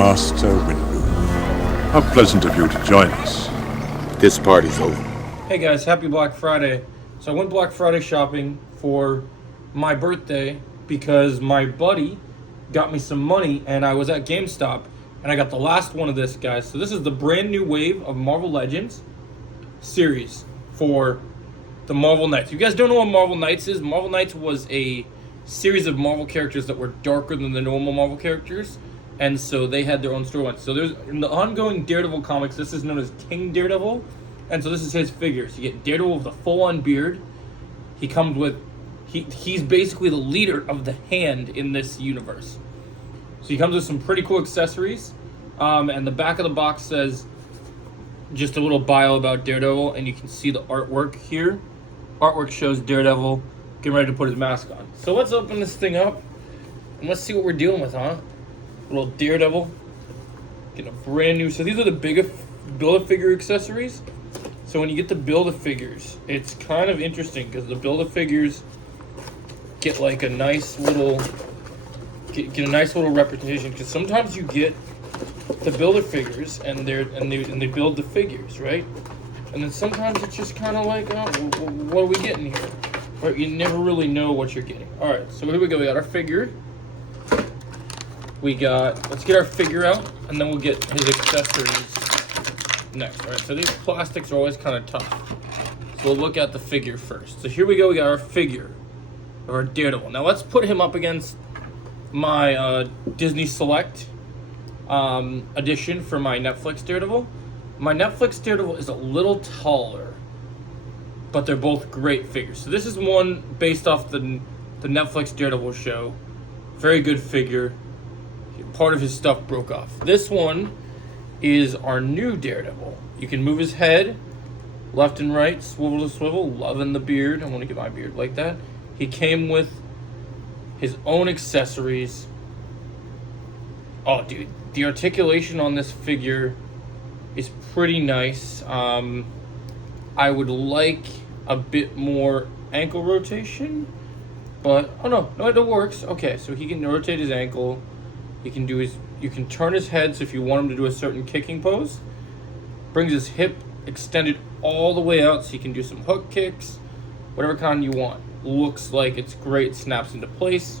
Master Windu. How pleasant of you to join us. This party's over. Hey guys, happy Black Friday. So I went Black Friday shopping for my birthday because my buddy got me some money and I was at GameStop and I got the last one of this, guys. So this is the brand new wave of Marvel Legends series for the Marvel Knights. If you guys don't know what Marvel Knights is, Marvel Knights was a series of Marvel characters that were darker than the normal Marvel characters, and so they had their own storylines. So there's in the ongoing Daredevil comics, this is known as King Daredevil, and so this is his figure. So you get Daredevil with a full-on beard. He comes with he's basically the leader of the Hand in this universe. So he comes with some pretty cool accessories, and the back of the box says just a little bio about Daredevil, and you can see the artwork here. Artwork shows Daredevil getting ready to put his mask on. So let's open this thing up and let's see what we're dealing with, huh? Little Daredevil. Getting a brand new. So these are the big Build-A-Figure accessories. So when you get the Build-A-Figures, it's kind of interesting because the Build-A-Figures get like a nice little get a nice little representation, because sometimes you get the Build-A-Figures and they build the figures, right? And then sometimes it's just kind of like, oh, what are we getting here? Right? You never really know what you're getting. All right, so here we go. We got our figure. Let's get our figure out, and then we'll get his accessories next. All right, so these plastics are always kind of tough. So we'll look at the figure first. So here we go. We got our figure of our Daredevil. Now let's put him up against my Disney Select edition for my Netflix Daredevil. My Netflix Daredevil is a little taller, but they're both great figures. So this is one based off the Netflix Daredevil show. Very good figure. Part of his stuff broke off. This one is our new Daredevil. You can move his head left and right, swivel to swivel. Loving the beard. I want to get my beard like that. He came with his own accessories. Oh, dude. The articulation on this figure is pretty nice. I would like a bit more ankle rotation, but oh no, it works. Okay, so he can rotate his ankle. You can turn his head, so if you want him to do a certain kicking pose, brings his hip extended all the way out, so you can do some hook kicks, whatever kind you want. Looks like it's great, snaps into place.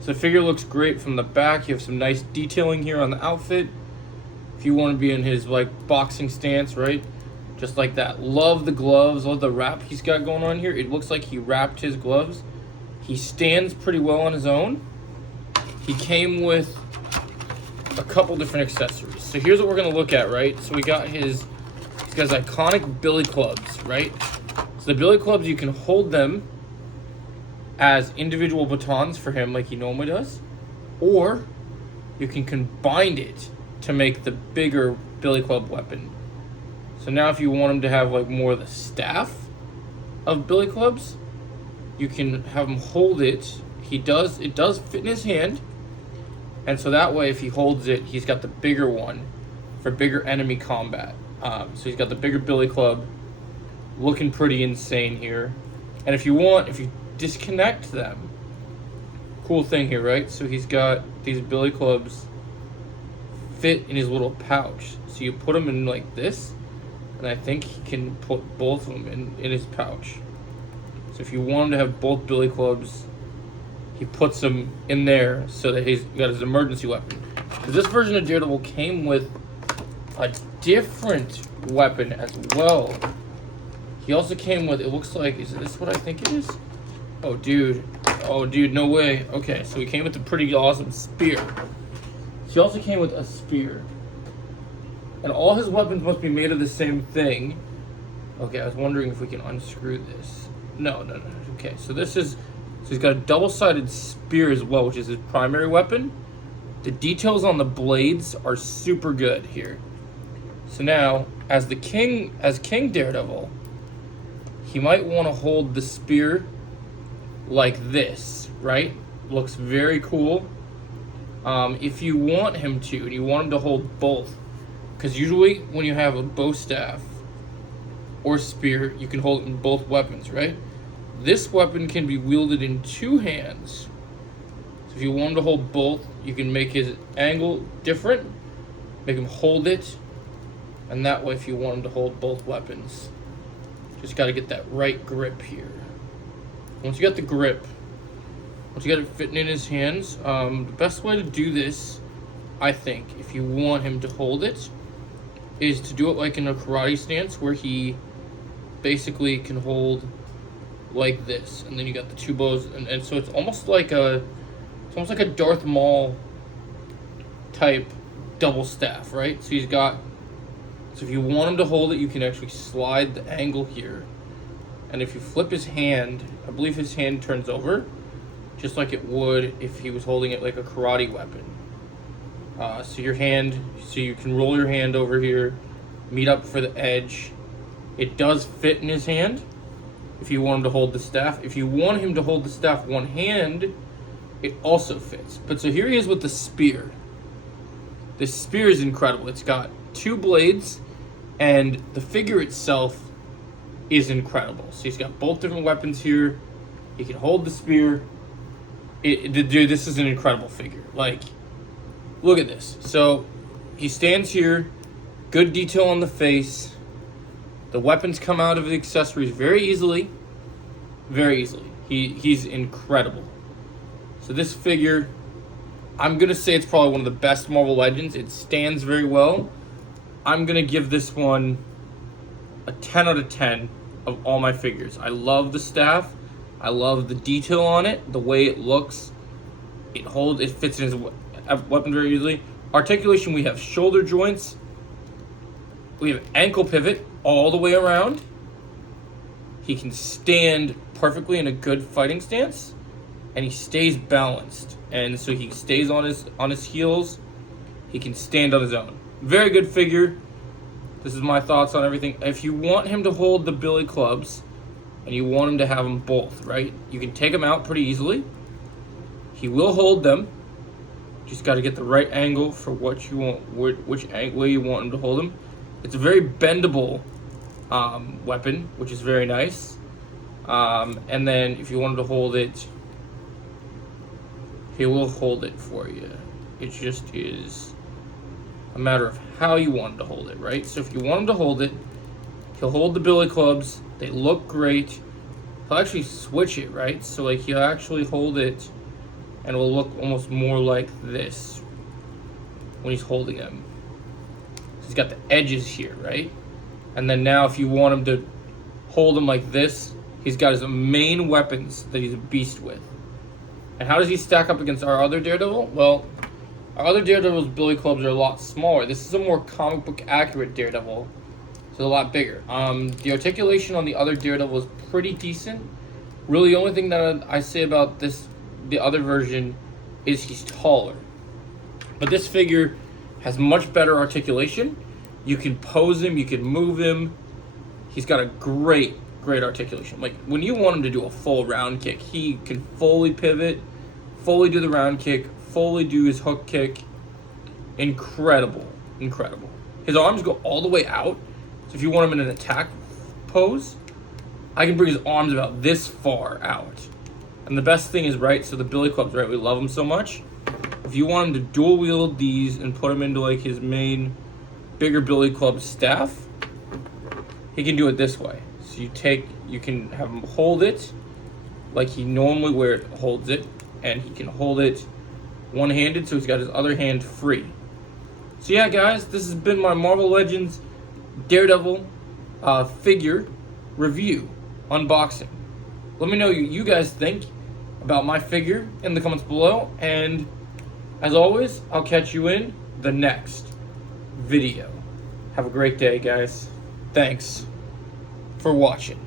So the figure looks great from the back. You have some nice detailing here on the outfit. If you want to be in his like boxing stance, right? Just like that. Love the gloves, love the wrap he's got going on here. It looks like he wrapped his gloves. He stands pretty well on his own. He came with a couple different accessories. So here's what we're gonna look at, right? So he's got his iconic billy clubs, right? So the billy clubs, you can hold them as individual batons for him like he normally does, or you can combine it to make the bigger billy club weapon. So now if you want him to have like more of the staff of billy clubs, you can have him hold it. It does fit in his hand, and so that way if he holds it, he's got the bigger one for bigger enemy combat. So he's got the bigger billy club, looking pretty insane here. And if you disconnect them, cool thing here, right? So he's got these billy clubs fit in his little pouch. So you put them in like this, and I think he can put both of them in his pouch. So if you want him to have both billy clubs, he puts them in there so that he's got his emergency weapon. Because this version of Daredevil came with a different weapon as well. He also came with, it looks like, is this what I think it is? Oh, dude, no way. Okay, so he came with a pretty awesome spear. He also came with a spear. And all his weapons must be made of the same thing. Okay, I was wondering if we can unscrew this. No. Okay, so he's got a double-sided spear as well, which is his primary weapon. The details on the blades are super good here. So now, as King Daredevil, he might want to hold the spear like this, right? Looks very cool. If you want him to, and you want him to hold both, because usually when you have a bow staff or spear, you can hold it in both weapons, right? This weapon can be wielded in two hands. So So if you want him to hold both, you can make his angle different, make him hold it, and that way if you want him to hold both weapons, just got to get that right grip here. Once you got the grip, once you got it fitting in his hands, the best way to do this, I think, if you want him to hold it, is to do it like in a karate stance where he basically can hold like this, and then you got the two bows, and so it's almost like a Darth Maul type double staff, right? So if you want him to hold it, you can actually slide the angle here. And if you flip his hand, I believe his hand turns over, just like it would if he was holding it like a karate weapon. So you can roll your hand over here, meet up for the edge. It does fit in his hand if you want him to hold the staff. If you want him to hold the staff one hand, it also fits. But so here he is with the spear. This spear is incredible. It's got two blades, and the figure itself is incredible. So he's got both different weapons here. He can hold the spear. Dude, this is an incredible figure. Like, look at this. So he stands here, good detail on the face. The weapons come out of the accessories very easily. Very easily. He's incredible. So this figure, I'm going to say it's probably one of the best Marvel Legends. It stands very well. I'm going to give this one a 10 out of 10 of all my figures. I love the staff. I love the detail on it, the way it looks. It fits in his weapon very easily. Articulation, we have shoulder joints. We have ankle pivot all the way around. He can stand perfectly in a good fighting stance, and he stays balanced. And so he stays on his heels. He can stand on his own. Very good figure. This is my thoughts on everything. If you want him to hold the billy clubs, and you want him to have them both, right? You can take them out pretty easily. He will hold them. Just got to get the right angle for what you want, which way you want him to hold them. It's a very bendable weapon, which is very nice. And then if you want him to hold it, he will hold it for you. It just is a matter of how you want him to hold it, right? So if you want him to hold it, he'll hold the billy clubs. They look great. He'll actually switch it, right? So like he'll actually hold it, and it will look almost more like this when he's holding them. So he's got the edges here, right? And then now if you want him to hold them like this, he's got his main weapons that he's a beast with. And how does he stack up against our other Daredevil? Well, our other Daredevil's billy clubs are a lot smaller. This is a more comic book accurate Daredevil. So a lot bigger. The articulation on the other Daredevil is pretty decent. Really, the only thing that I say about the other version, is he's taller. But this figure has much better articulation. You can pose him, you can move him. He's got a great articulation. Like when you want him to do a full round kick, he can fully pivot, fully do the round kick, fully do his hook kick. Incredible. His arms go all the way out. So if you want him in an attack pose, I can bring his arms about this far out. And the best thing is, right, so the billy clubs, right, we love them so much. If you want him to dual wield these and put him into like his main bigger billy club staff, he can do it this way. So you can have him hold it like he normally holds it, and he can hold it one-handed, so he's got his other hand free. So yeah, guys, this has been my Marvel Legends Daredevil figure review unboxing. Let me know what you guys think about my figure in the comments below, and as always, I'll catch you in the next video. Have a great day, guys. Thanks for watching.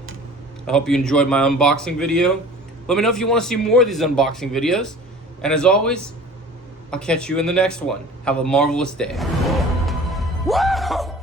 I hope you enjoyed my unboxing video. Let me know if you want to see more of these unboxing videos, and as always, I'll catch you in the next one. Have a marvelous day. Woo!